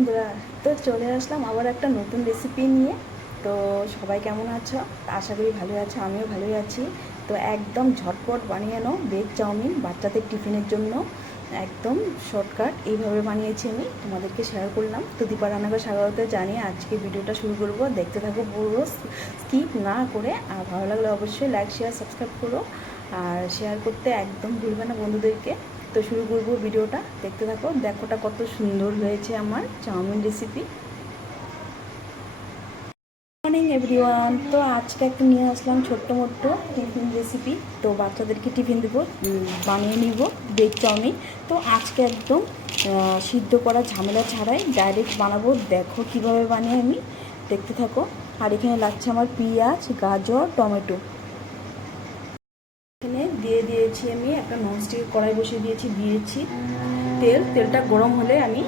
বন্ধুরা তো চলে আসলাম আবার একটা নতুন রেসিপি নিয়ে। তো সবাই কেমন আছো? আশা করি ভালোই আছো, আমিও ভালোই আছি। তো একদম ঝটপট বানিয়ে নাও ভেজ চাউমিন বাচ্চাদের টিফিনের জন্য। একদম শর্টকাট এইভাবে বানিয়েছি আমি, তোমাদেরকে শেয়ার করলাম। তো দীপা রান্নাঘর স্বাগত জানিয়ে আজকে ভিডিওটা শুরু করব। দেখতে থাকো পুরো স্কিপ না করে। আর ভালো লাগলে অবশ্যই লাইক শেয়ার সাবস্ক্রাইব করো। আর শেয়ার করতে একদম ভুলবে না বন্ধুদেরকে। তো শুরু করব ভিডিওটা দেখতে থাকো। দেখোটা কত সুন্দর হয়েছে আমার চাউমিন রেসিপি মর্নিং এভরিওয়ান তো আজকে একটু নিয়ে আসলাম ছোট্ট মোট্ট টিফিন রেসিপি তো বাচ্চাদেরকে টিফিন দেবো বানিয়ে নিব ভেজ চাউমিন। তো আজকে একদম সিদ্ধ করা ঝামেলা ছাড়াই ডাইরেক্ট বানাবো। দেখো কীভাবে বানিয়ে আমি। দেখতে থাকো। আর এখানে লাগছে আমার পেঁয়াজ, গাজর, টমেটো এখানে দিয়ে দিয়েছি আমি একটা ননস্টিক কড়াই বসিয়ে দিয়েছি দিয়েছি। তেল, তেলটা গরম হলে আমি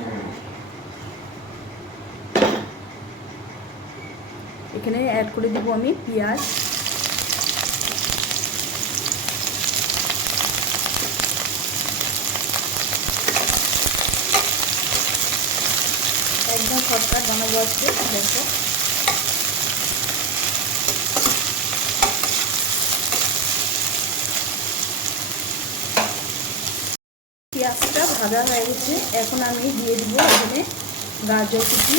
এখানে অ্যাড করে দিব আমি পেঁয়াজ। একদম শর্টকাট বানাবো আজকে, দেখো। ভাজা হয়ে গেছে। এখন আমি দিয়ে দিব এখানে গাজর কুচি।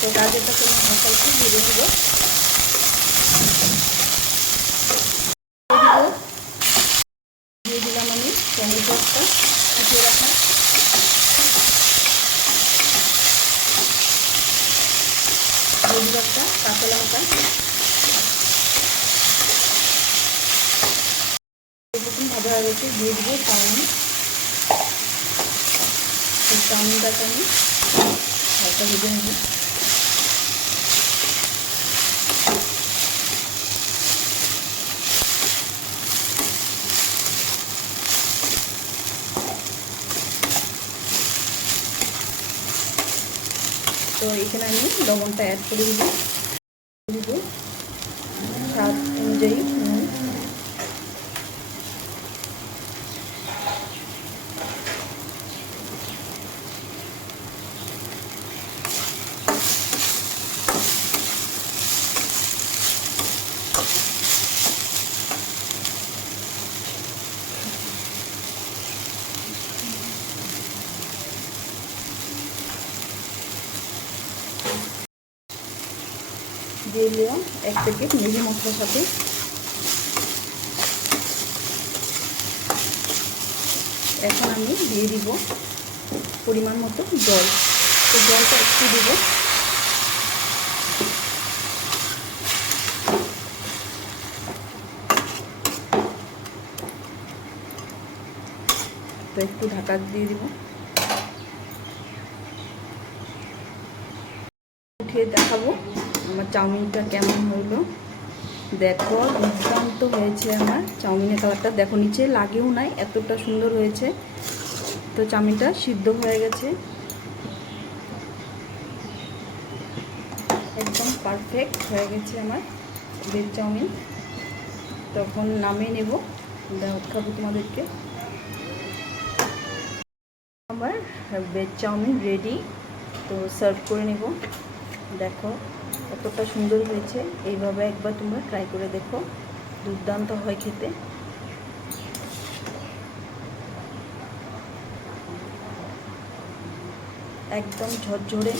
তো গাজরটা কোনো মশলাটি দিয়ে দিয়ে দিব। দিয়ে দিলাম আমি টমেটোটা কুচিয়ে রাখা। দিয়ে একটা কাঁচা লঙ্কা। গেছে দিয়ে দিব চাউমিন। চাউমিনটাকে আমি হালকা ভেজে নেব। তো এখানে আমি লবণটা অ্যাড করে দিব। দিয়ে দিলাম এক প্যাকেট ম্যাগি মশলার সাথে। এখন আমি দিয়ে দিব পরিমাণ মতো জল। তো জলটা একটু দিব। তো একটু ঢাকা দিয়ে দিব। উঠিয়ে দেখাবো। আমার চাউমিনটা কেমন হইল দেখো, দুর্দান্ত হয়েছে আমার চাউমিনের কালারটা। দেখো, নিচে লাগেও নাই, এতটা সুন্দর হয়েছে। তো চাউমিনটা সিদ্ধ হয়ে গেছে। একদম পারফেক্ট হয়ে গেছে আমার ভেজ চাউমিন। তখন নামিয়ে নেব, দেখাবো তোমাদেরকে। আমার ভেজ চাউমিন রেডি তো সার্ভ করে নেব। দেখো। কতটা সুন্দর হয়েছে এইভাবে একবার তোমরা ট্রাই করে দেখো। দুর্দান্ত হয় খেতে। একদম ঝরঝরে